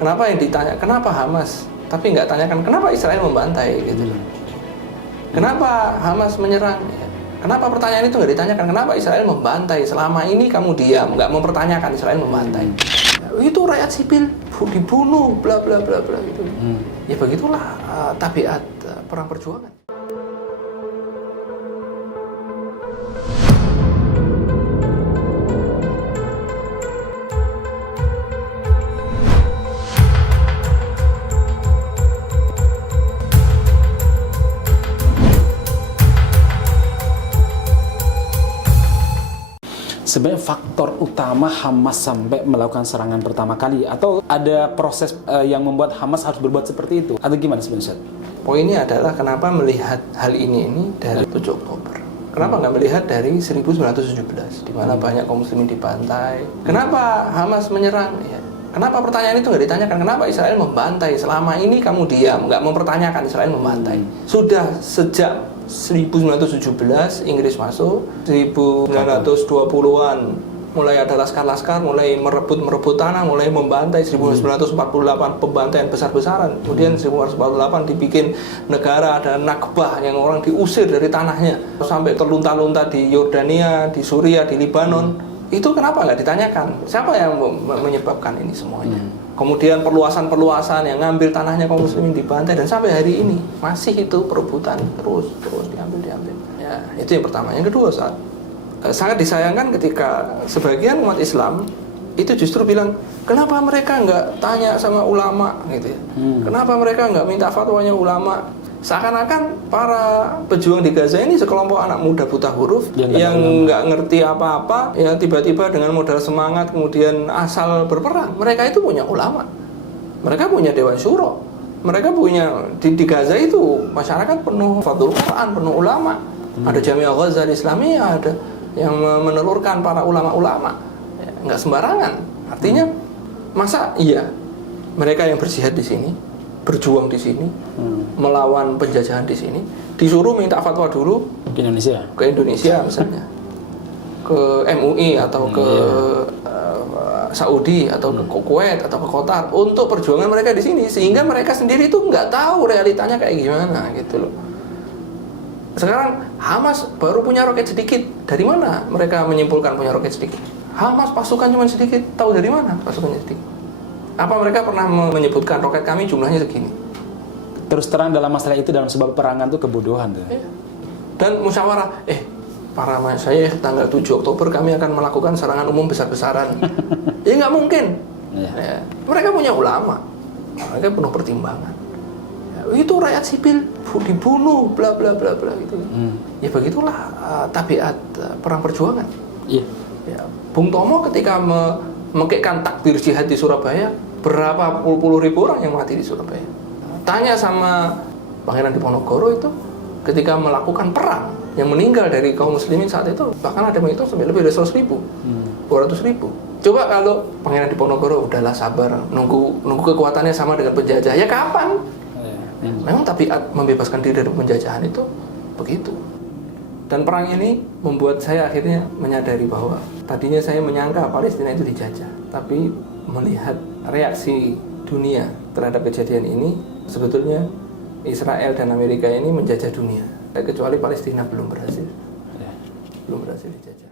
Kenapa yang ditanya, kenapa Hamas? Tapi nggak tanyakan kenapa Israel membantai gitu loh. Kenapa Hamas menyerang? Kenapa pertanyaan itu nggak ditanyakan? Kenapa Israel membantai? Selama ini kamu diam, nggak mempertanyakan Israel membantai. Itu rakyat sipil dibunuh, bla bla bla bla gitu. Ya begitulah tabiat perang perjuangan. Sebenarnya faktor utama Hamas sampai melakukan serangan pertama kali, atau ada proses yang membuat Hamas harus berbuat seperti itu, atau gimana sebenarnya? Poinnya adalah kenapa melihat hal ini dari 7 Oktober. Kenapa nggak melihat dari 1917, di mana banyak kaum muslimin dibantai. Kenapa Hamas menyerang? Ya. Kenapa pertanyaan itu nggak ditanyakan? Kenapa Israel membantai? Selama ini kamu diam, nggak mempertanyakan Israel membantai. Sudah sejak 1917 Inggris masuk, 1920-an mulai ada laskar-laskar, mulai merebut tanah, mulai membantai. 1948 pembantaian besar-besaran. Kemudian 1948 dibikin negara, ada Nakbah yang orang diusir dari tanahnya sampai terlunta-lunta di Yordania, di Suriah, di Libanon. Itu kenapa nggak ditanyakan? Siapa yang menyebabkan ini semuanya? Kemudian perluasan yang ngambil tanahnya kaum muslimin dibantai, dan sampai hari ini masih itu perebutan terus diambil. Ya, itu yang pertama. Yang kedua, sangat disayangkan ketika sebagian umat Islam itu justru bilang, kenapa mereka nggak tanya sama ulama gitu ya? Kenapa mereka nggak minta fatwanya ulama? Seakan-akan para pejuang di Gaza ini sekelompok anak muda buta huruf yang nggak ngerti apa-apa, yang tiba-tiba dengan modal semangat kemudian asal berperang. Mereka itu punya ulama, mereka punya Dewan Syuro, mereka punya di Gaza itu masyarakat penuh Fadlul Quran, penuh ulama. Ada Jamiah Ghazali Islamiyah, ada yang menelurkan para ulama-ulama, ya, nggak sembarangan. Artinya masa iya mereka yang berjihad di sini, berjuang di sini, melawan penjajahan di sini, disuruh minta fatwa dulu ke Indonesia misalnya, ke MUI atau ke Saudi atau ke Kuwait atau ke Qatar untuk perjuangan mereka di sini, sehingga mereka sendiri itu nggak tahu realitanya kayak gimana gitu loh. Sekarang Hamas baru punya roket sedikit, dari mana mereka menyimpulkan punya roket sedikit? Hamas pasukan cuma sedikit, tahu dari mana pasukannya sedikit? Apa mereka pernah menyebutkan roket kami jumlahnya segini? Terus terang dalam masalah itu, dalam sebab perangan itu kebodohan tuh. Ya. Dan musyawarah, para masyayikh tanggal 7 Oktober kami akan melakukan serangan umum besar-besaran. Ya nggak mungkin. Ya. Mereka punya ulama, mereka penuh pertimbangan. Ya, itu rakyat sipil dibunuh, bla bla bla bla gitu. Ya begitulah tabiat perang perjuangan. Ya, Bung Tomo ketika mengekkan takbir jihad di Surabaya, berapa puluh ribu orang yang mati di Surabaya. Tanya sama Pangeran Diponegoro itu ketika melakukan perang, yang meninggal dari kaum muslimin saat itu bahkan ada yang menghitung sampai lebih dari 100 ribu, 200 ribu. Coba kalau Pangeran Diponegoro udahlah sabar, nunggu kekuatannya sama dengan penjajah, ya kapan? Memang tabiat membebaskan diri dari penjajahan itu begitu. Dan perang ini membuat saya akhirnya menyadari bahwa tadinya saya menyangka Palestina itu dijajah, tapi melihat reaksi dunia terhadap kejadian ini, sebetulnya Israel dan Amerika ini menjajah dunia. Kecuali Palestina belum berhasil dijajah.